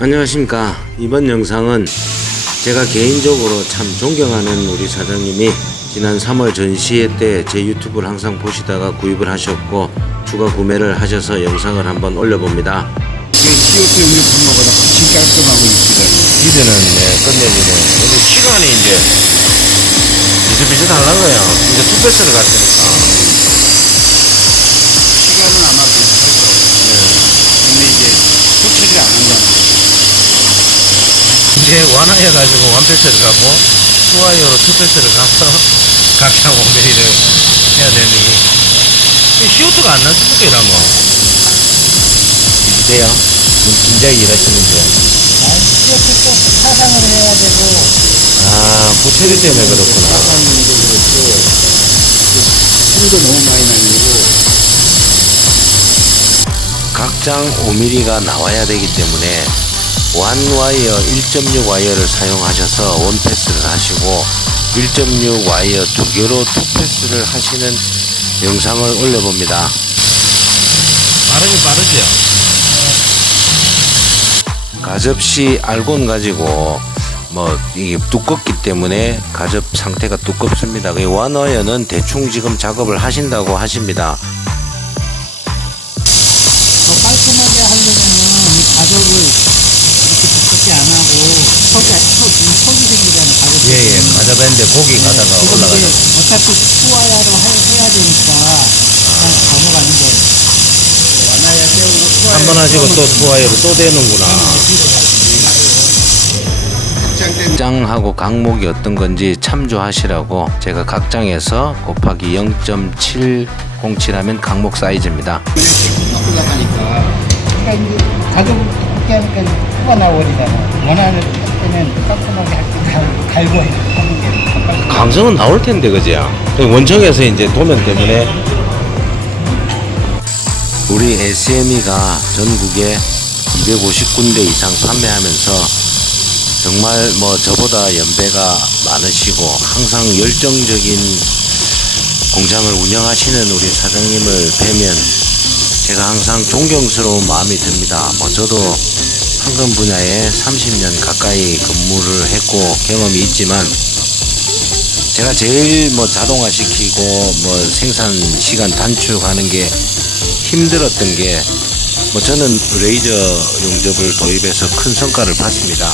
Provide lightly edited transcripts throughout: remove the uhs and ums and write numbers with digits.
안녕하십니까. 이번 영상은 제가 개인적으로 참 존경하는 우리 사장님이 지난 3월 전시회 때 제 유튜브를 항상 보시다가 구입을 하셨고 추가 구매를 하셔서 영상을 한번 올려봅니다. 이게 CO2 용접한 것보다 훨씬 깔끔하고 이쁘다. 이제는 근데 시간이 이제 비슷비슷하는 거야. 이제 투패스를 갔으니까. 시간은 아마 비슷하죠. 근데 이제 꽂히지 않는다는 거죠. 이제 완화해가지고 완패스를 가고 투와이어로 투패스를 가서 각장 원베리를 해야 되니 CO2가 안 나서 그게나 뭐 비슷해요. 진작에 일하시는데 또 사상을 해야 되고 호텔이 때문에 그렇구나. 가스한 문제도 그렇고 힘도 너무 많이 나고 각장 5mm가 나와야 되기 때문에 완와이어 1.6 와이어를 사용하셔서 원패스를 하시고 1.6 와이어 두 개로 투패스를 하시는 영상을 올려봅니다. 빠르죠? 가접시 알곤 가지고 뭐 이게 두껍기 때문에 가접 상태가 두껍습니다. 그 완와이어는 대충 지금 작업을 하신다고 하십니다. 더 깔끔하게 하려면은 이 가족을 이렇게 안 하고 턱이 생기잖아요. 가족. 예, 가접했는데 고기 가다가 올라가죠. 어차피 투와야로 해야 되니까 그냥 넘어가는 거예요. 완화야 세우고 한 번 하시고 또 투와이어로 또 되는구나. 확장 때문에 각장하고 각목이 어떤 건지 참조하시라고 제가 각장에서 곱하기 0.707 하면 각목 사이즈입니다. 올라가니까 그러니까 이제 가족 이렇게 하니까 투가 나오잖아. 원하는 때는 깔끔하게 할때 갈고 하는 게 더 깔끔. 강성은 나올 텐데 그죠? 원청에서 이제 도면 때문에 우리 SME가 전국에 250군데 이상 판매하면서 정말 뭐 저보다 연배가 많으시고 항상 열정적인 공장을 운영하시는 우리 사장님을 뵈면 제가 항상 존경스러운 마음이 듭니다. 뭐 저도 황금 분야에 30년 가까이 근무를 했고 경험이 있지만 제가 제일 뭐 자동화 시키고 뭐 생산 시간 단축하는 게 힘들었던 게 뭐 저는 레이저 용접을 도입해서 큰 성과를 봤습니다.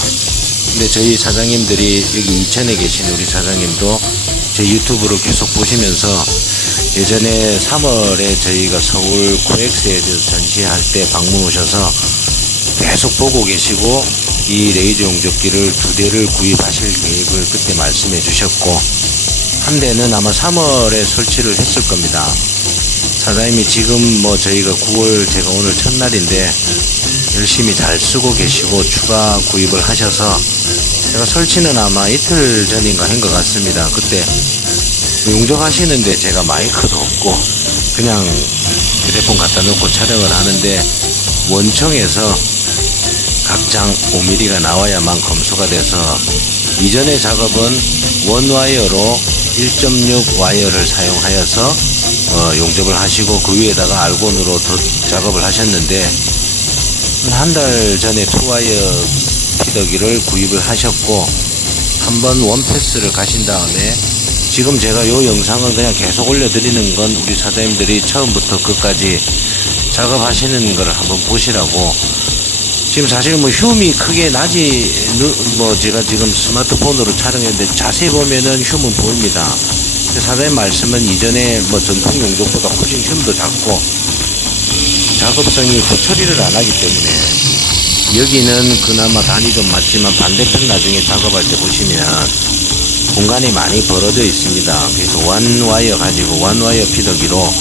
근데 저희 사장님들이 여기 이천에 계신 우리 사장님도 제 유튜브를 계속 보시면서 예전에 3월에 저희가 서울 코엑스에 전시할 때 방문 오셔서 계속 보고 계시고 이 레이저 용접기를 2대를 구입하실 계획을 그때 말씀해 주셨고 한 대는 아마 3월에 설치를 했을 겁니다. 사장님이 지금 뭐 저희가 9월 제가 오늘 첫날인데 열심히 잘 쓰고 계시고 추가 구입을 하셔서 제가 설치는 아마 이틀 전인가 한 것 같습니다. 그때 용접하시는데 제가 마이크도 없고 그냥 휴대폰 갖다 놓고 촬영을 하는데 원청에서 각장 5mm가 나와야만 검수가 돼서 이전의 작업은 원와이어로 1.6 와이어를 사용하여서 용접을 하시고 그 위에다가 알곤으로 더 작업을 하셨는데 한 달 전에 투와이어 피더기를 구입을 하셨고 한번 원패스를 가신 다음에 지금 제가 요 영상을 그냥 계속 올려드리는 건 우리 사장님들이 처음부터 끝까지 작업하시는 걸 한번 보시라고. 지금 사실 뭐 흉이 크게 나지 뭐 제가 지금 스마트폰으로 촬영했는데 자세히 보면은 흉은 보입니다. 사장님 말씀은 이전에 뭐 전통 용접보다 훨씬 흉도 작고 작업성이 처리를 안 하기 때문에 여기는 그나마 단이 좀 맞지만 반대편 나중에 작업할 때 보시면 공간이 많이 벌어져 있습니다. 그래서 완와이어 가지고 완와이어 피더기로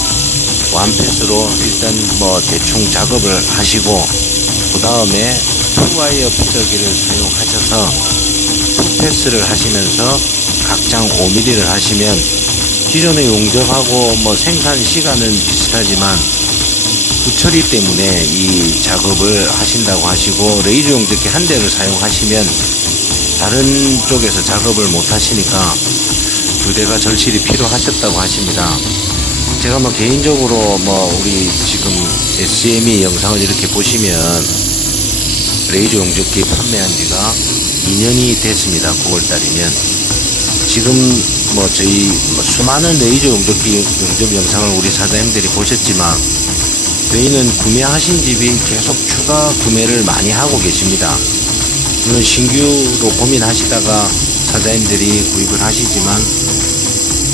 완패스로 일단 뭐 대충 작업을 하시고 그 다음에 투와이어 피더기를 사용하셔서 투패스를 하시면서 각장 5mm를 하시면 기존의 용접하고 뭐 생산 시간은 비슷하지만 부처리 때문에 이 작업을 하신다고 하시고 레이저 용접기 한 대를 사용하시면 다른 쪽에서 작업을 못 하시니까 2대가 절실히 필요하셨다고 하십니다. 제가 뭐 개인적으로 뭐 우리 지금 SME 영상을 이렇게 보시면 레이저 용접기 판매한 지가 2년이 됐습니다. 9월달이면. 지금 뭐 저희 뭐 수많은 레이저 용접기 용접 영상을 우리 사장님들이 보셨지만 저희는 구매하신 집이 계속 추가 구매를 많이 하고 계십니다. 물론 신규로 고민하시다가 사장님들이 구입을 하시지만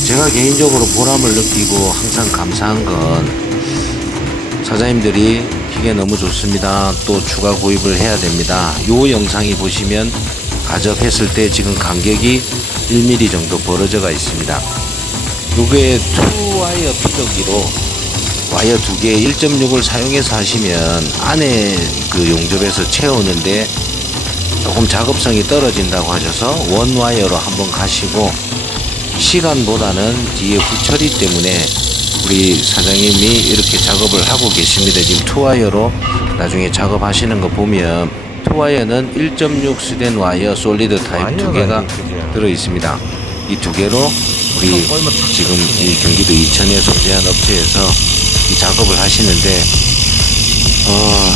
제가 개인적으로 보람을 느끼고 항상 감사한 건 사장님들이 기계 너무 좋습니다. 또 추가 구입을 해야 됩니다. 요 영상이 보시면 가접했을 때 지금 간격이 1mm 정도 벌어져가 있습니다. 요게 투와이어 피더기로 와이어 2개 1.6을 사용해서 하시면 안에 그 용접에서 채우는데 조금 작업성이 떨어진다고 하셔서 원 와이어로 한번 가시고 시간보다는 뒤에 후처리 때문에 우리 사장님이 이렇게 작업을 하고 계십니다. 지금 투와이어로 나중에 작업하시는 거 보면 투와이어는 1.6 스댄 와이어 솔리드 타입 두 개가 들어 있습니다. 이 두 개로 우리 지금 이 경기도 이천에 소재한 업체에서 이 작업을 하시는데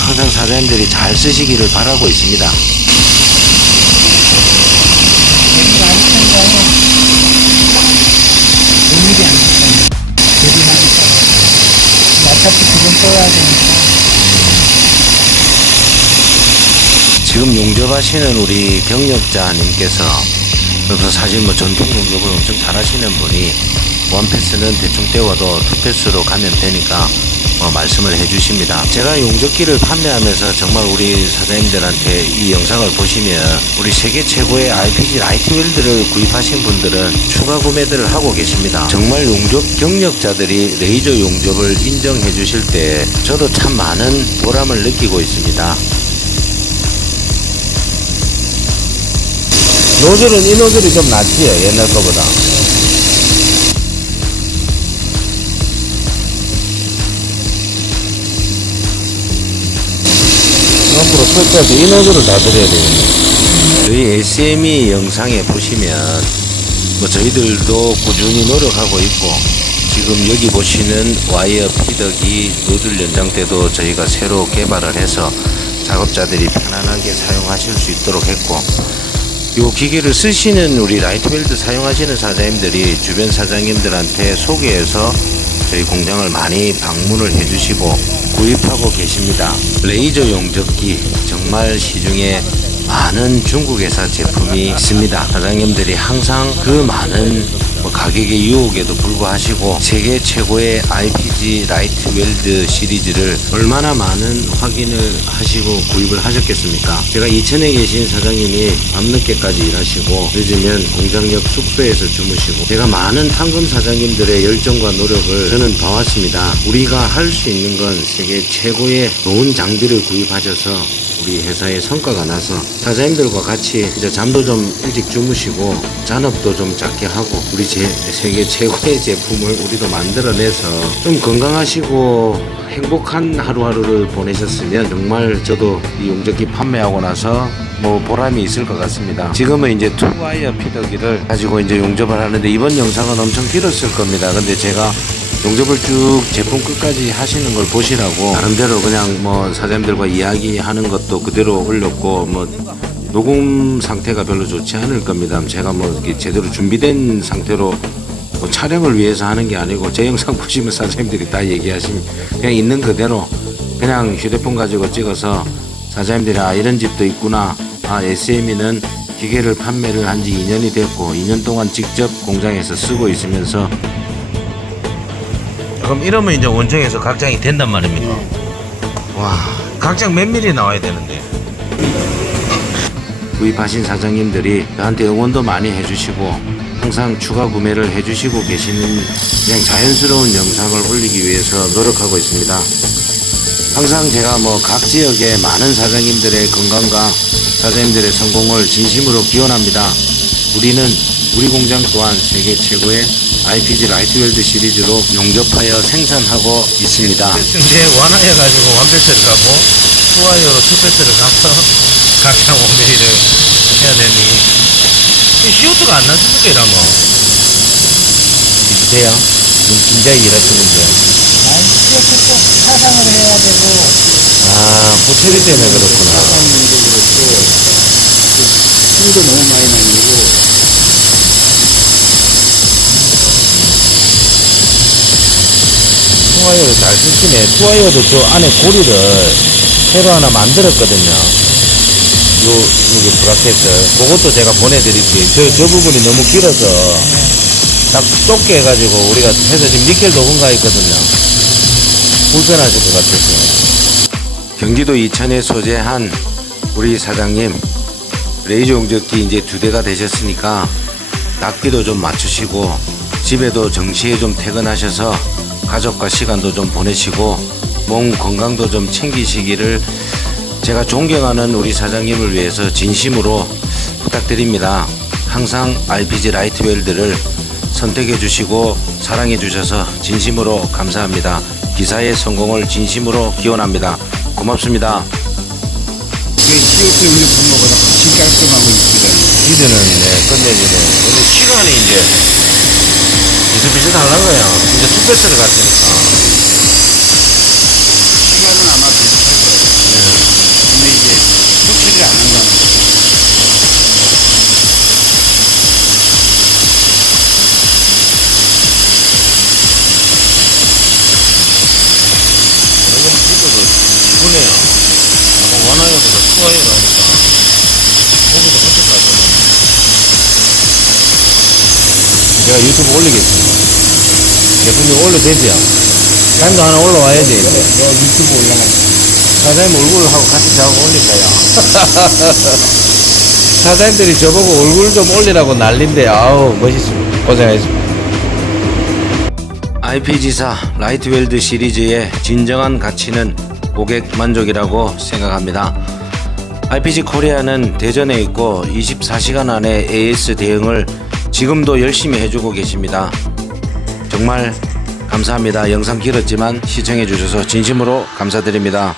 항상 사장님들이 잘 쓰시기를 바라고 있습니다. 어차피 그걸 써야 되니까. 지금 용접하시는 우리 경력자님께서 여기서 사실 뭐 전통 용접을 엄청 잘하시는 분이 원패스는 대충 떼워도 투패스로 가면 되니까 말씀을 해주십니다. 제가 용접기를 판매하면서 정말 우리 사장님들한테 이 영상을 보시면 우리 세계 최고의 RPG 라이트 웰드를 구입하신 분들은 추가 구매들을 하고 계십니다. 정말 용접 경력자들이 레이저 용접을 인정해 주실 때 저도 참 많은 보람을 느끼고 있습니다. 노즐은 이 노즐이 좀 낫지요, 옛날 거보다. 앞으로 설치해서 이 노즐을 다 드려야 되겠네. 저희 SME 영상에 보시면 뭐 저희들도 꾸준히 노력하고 있고 지금 여기 보시는 와이어 피더기 노즐 연장대도 저희가 새로 개발을 해서 작업자들이 편안하게 사용하실 수 있도록 했고 요 기계를 쓰시는 우리 라이트웰드 사용하시는 사장님들이 주변 사장님들한테 소개해서 저희 공장을 많이 방문을 해주시고 구입하고 계십니다. 레이저 용접기 정말 시중에 많은 중국 회사 제품이 있습니다. 사장님들이 항상 그 많은 가격의 유혹에도 불구하시고 세계 최고의 RPG 라이트 웰드 시리즈를 얼마나 많은 확인을 하시고 구입을 하셨겠습니까? 제가 이천에 계신 사장님이 밤늦게까지 일하시고 늦으면 공장역 숙소에서 주무시고 제가 많은 판금 사장님들의 열정과 노력을 저는 봐왔습니다. 우리가 할 수 있는 건 세계 최고의 좋은 장비를 구입하셔서 우리 회사의 성과가 나서 사장님들과 같이 이제 잠도 좀 일찍 주무시고 잔업도 좀 작게 하고 우리 세계 최고의 제품을 우리도 만들어내서 좀 건강하시고 행복한 하루하루를 보내셨으면 정말 저도 이 용접기 판매하고 나서 뭐 보람이 있을 것 같습니다. 지금은 이제 투와이어 피더기를 가지고 이제 용접을 하는데 이번 영상은 엄청 길었을 겁니다. 근데 제가 용접을 쭉 제품 끝까지 하시는 걸 보시라고 나름대로 그냥 뭐 사장님들과 이야기하는 것도 그대로 올렸고 뭐 녹음 상태가 별로 좋지 않을 겁니다. 제가 뭐 이렇게 제대로 준비된 상태로 뭐 촬영을 위해서 하는 게 아니고 제 영상 보시면 사장님들이 다 얘기하시면 그냥 있는 그대로 그냥 휴대폰 가지고 찍어서 사장님들이 아 이런 집도 있구나 아 SME는 기계를 판매를 한 지 2년이 됐고 2년 동안 직접 공장에서 쓰고 있으면서 그럼 이러면 이제 원청에서 각장이 된단 말입니까? 와, 각장 몇 미리 나와야 되는데. 구입하신 사장님들이 저한테 응원도 많이 해주시고 항상 추가 구매를 해주시고 계시는 그냥 자연스러운 영상을 올리기 위해서 노력하고 있습니다. 항상 제가 뭐 각 지역의 많은 사장님들의 건강과 사장님들의 성공을 진심으로 기원합니다. 우리 공장 또한 세계 최고의 RPG 라이트웰드 시리즈로 용접하여 생산하고 있습니다. 이제 완화해가지고 원패스를 갖고 투와이어 투패스를 가서 각장 5mm를 해야 되니 시오도가 안 나는데 이러면 비슷해요. 좀 긴장이 일하시는데 사상을 해야 되고 아, 후처리 때문에 그렇구나. 사람 문제도 있고 또 돈도 너무 많이 날리고 투와이어를 잘 쓰시네. 투와이어도 저 안에 고리를 새로 하나 만들었거든요. 여기 브라켓을. 그것도 제가 보내드릴게요. 저 부분이 너무 길어서 딱 좁게 해가지고 우리가 해서 지금 니켈 녹음가 있거든요. 불편하실 것 같아서. 경기도 이천에 소재한 우리 사장님 레이저 용접기 이제 2대가 되셨으니까 납기도 좀 맞추시고 집에도 정시에 좀 퇴근하셔서 가족과 시간도 좀 보내시고 몸 건강도 좀 챙기시기를 제가 존경하는 우리 사장님을 위해서 진심으로 부탁드립니다. 항상 RPG 라이트 웰드를 선택해 주시고 사랑해 주셔서 진심으로 감사합니다. 기사의 성공을 진심으로 기원합니다. 고맙습니다. 이게 COP 우리 부모보다 훨씬 깔끔하고 이쁘잖아. 이제는 끝내주네. 근데 시간이 이제 비슷비슷하는 거야. 이제 투패스를 갔으니까. 시간은 아마 비슷할 거예요. 근데 이제 후처리 안 한다는 거. 이건 진짜 이쁘네요. 아까 원화이어보다 투와이어가 아니라 고무가 훨씬 깔끔하네. 내가 유튜브 올리겠습니다. 대표님 올려도 되지요? 장도 하나 올라와야지. 너 유튜브 올라가. 사장님 얼굴하고 같이 저하고 올릴까요? 사장님들이 저보고 얼굴 좀 올리라고 난린데 아우 멋있습니다. 고생하셨습니다. IPG사 라이트웰드 시리즈의 진정한 가치는 고객 만족이라고 생각합니다. IPG 코리아는 대전에 있고 24시간 안에 AS 대응을 지금도 열심히 해주고 계십니다. 정말 감사합니다. 영상 길었지만 시청해 주셔서 진심으로 감사드립니다.